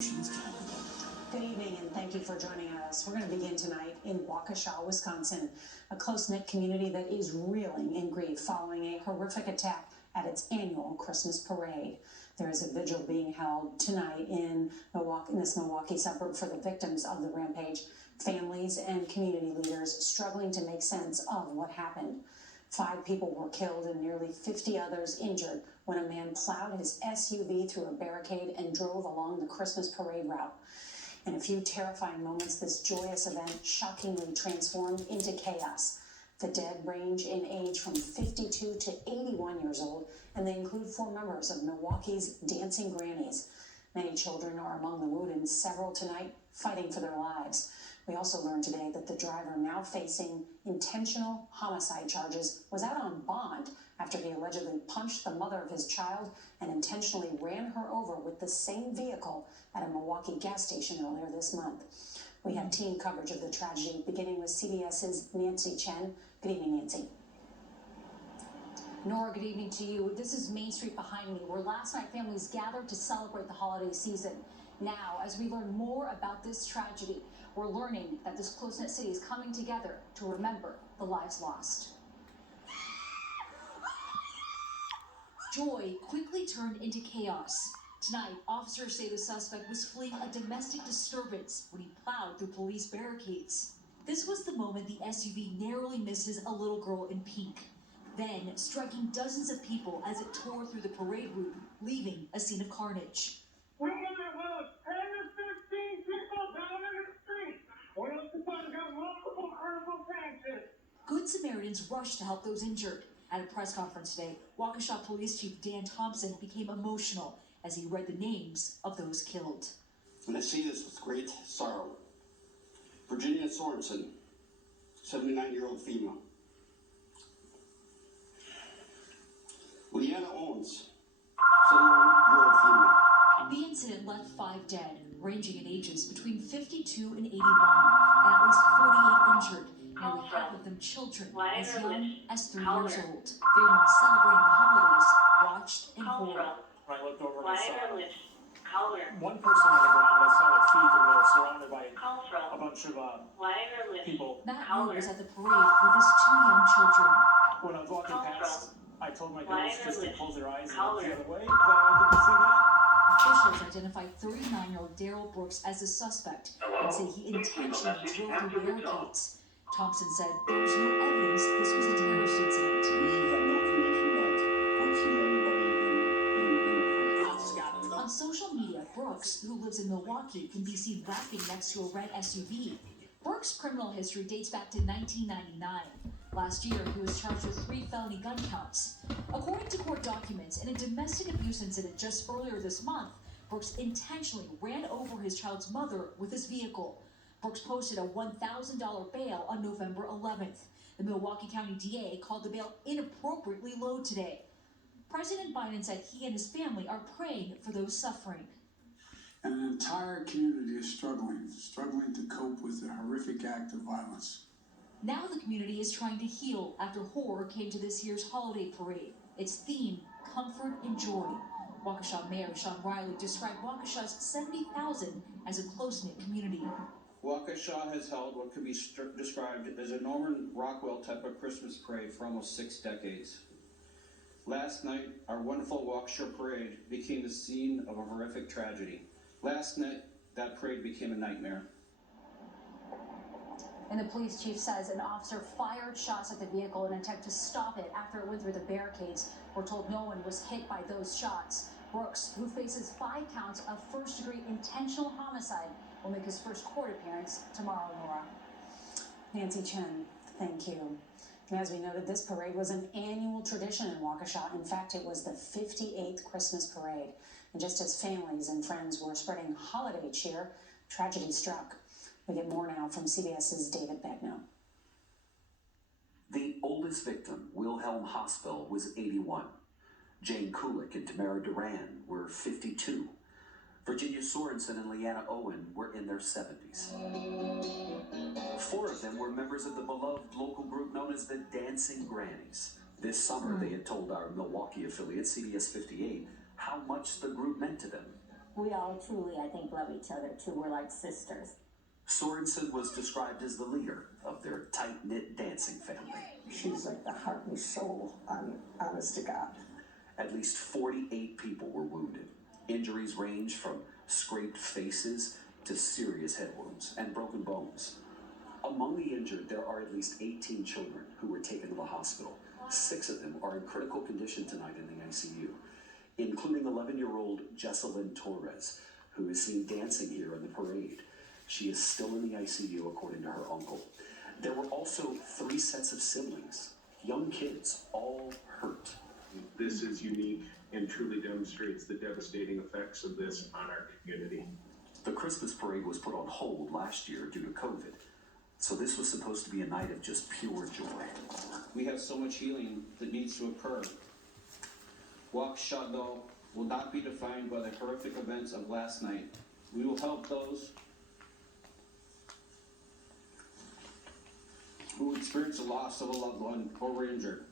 Good evening and thank you for joining us. We're going to begin tonight in Waukesha, Wisconsin, a close-knit community that is reeling in grief following a horrific attack at its annual Christmas parade. There is a vigil being held tonight in this Milwaukee suburb for the victims of the rampage, families and community leaders struggling to make sense of what happened. 5 people were killed and nearly 50 others injured when a man plowed his SUV through a barricade and drove along the Christmas parade route. In a few terrifying moments, this joyous event shockingly transformed into chaos. The dead range in age from 52 to 81 years old, and they include 4 members of Milwaukee's Dancing Grannies. Many children are among the wounded, and several tonight fighting for their lives. We also learned today that the driver, now facing intentional homicide charges, was out on bond after he allegedly punched the mother of his child and intentionally ran her over with the same vehicle at a Milwaukee gas station earlier this month. We have team coverage of the tragedy, beginning with CBS's Nancy Chen. Good evening, Nancy. Nora, good evening to you. This is Main Street behind me, where last night families gathered to celebrate the holiday season. Now, as we learn more about this tragedy, we're learning that this close-knit city is coming together to remember the lives lost. Joy quickly turned into chaos. Tonight, officers say the suspect was fleeing a domestic disturbance when he plowed through police barricades. This was the moment the SUV narrowly misses a little girl in pink, then striking dozens of people as it tore through the parade route, leaving a scene of carnage. We might lose 10 to 15 people down in the street. We also got multiple critical fractures. Good Samaritans rushed to help those injured. At a press conference today, Waukesha Police Chief Dan Thompson became emotional as he read the names of those killed. And I see this with great sorrow. Virginia Sorensen, 79-year-old female. Leanna Owens, 71-year-old female. The incident left 5 dead, ranging in ages between 52 and 81, and at least 48 injured, nearly half of them children as young as 3 years old. Families celebrating the holidays watched in horror. I looked over and I saw one person on the ground. I saw their feet, and they were surrounded by a bunch of people. Matt Moore was at the parade with his 2 young children. When I was walking past, I told my girls just to close their eyes and look the other way, because I wanted them to see that. Officials identified 39-year-old Daryl Brooks as the suspect and say he intentionally drove through barricades. Thompson said there was no evidence this was a terrorist incident. We have no information that Brooks knew anybody On social media, Brooks, who lives in Milwaukee, can be seen laughing next to a red SUV. Brooks' criminal history dates back to 1999. Last year, he was charged with 3 felony gun counts. According to court documents, in a domestic abuse incident just earlier this month, Brooks intentionally ran over his child's mother with his vehicle. Brooks posted a $1,000 bail on November 11th. The Milwaukee County DA called the bail inappropriately low today. President Biden said he and his family are praying for those suffering. And an entire community is struggling to cope with the horrific act of violence. Now the community is trying to heal after horror came to this year's holiday parade. Its theme, comfort and joy. Waukesha Mayor Sean Riley described Waukesha's 70,000 as a close-knit community. Waukesha has held what could be described as a Norman Rockwell type of Christmas parade for almost 6 decades. Last night, our wonderful Waukesha parade became the scene of a horrific tragedy. Last night, that parade became a nightmare. And the police chief says an officer fired shots at the vehicle in an attempt to stop it after it went through the barricades. We're told no one was hit by those shots. Brooks, who faces 5 counts of first-degree intentional homicide, will make his first court appearance tomorrow, Nora. Nancy Chen, thank you. And as we noted, this parade was an annual tradition in Waukesha. In fact, it was the 58th Christmas parade. And just as families and friends were spreading holiday cheer, tragedy struck. We get more now from CBS's David Begnaud. The oldest victim, Wilhelm Hospital, was 81. Jane Kulik and Tamara Duran were 52. Virginia Sorensen and Leanna Owen were in their 70s. 4 of them were members of the beloved local group known as the Dancing Grannies. This summer, they had told our Milwaukee affiliate, CBS 58, how much the group meant to them. We all truly, I think, love each other too. We're like sisters. Sorensen was described as the leader of their tight-knit dancing family. She's like the heart and soul, honest to God. At least 48 people were wounded. Injuries range from scraped faces to serious head wounds and broken bones. Among the injured, there are at least 18 children who were taken to the hospital. 6 of them are in critical condition tonight in the ICU, including 11-year-old Jesselyn Torres, who is seen dancing here in the parade. She is still in the ICU, according to her uncle. There were also 3 sets of siblings, young kids, all hurt. This is unique and truly demonstrates the devastating effects of this on our community. The Christmas parade was put on hold last year due to COVID, so this was supposed to be a night of just pure joy. We have so much healing that needs to occur. Waukesha, though, will not be defined by the horrific events of last night. We will help those who experience the loss of a loved one or were injured.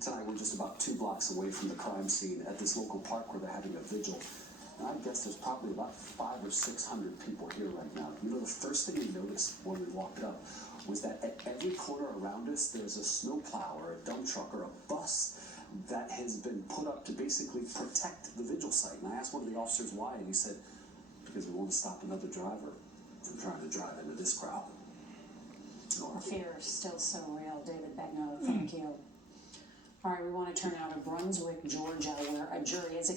Tonight, we're just about 2 blocks away from the crime scene at this local park where they're having a vigil. And I guess there's probably about 500 or 600 people here right now. You know, the first thing we noticed when we walked up was that at every corner around us, there's a snowplow or a dump truck or a bus that has been put up to basically protect the vigil site. And I asked one of the officers why, and he said, because we want to stop another driver from trying to drive into this crowd. The fear is still so real, David Begnaud. Thank you. All right, we want to turn now to Brunswick, Georgia, where a jury is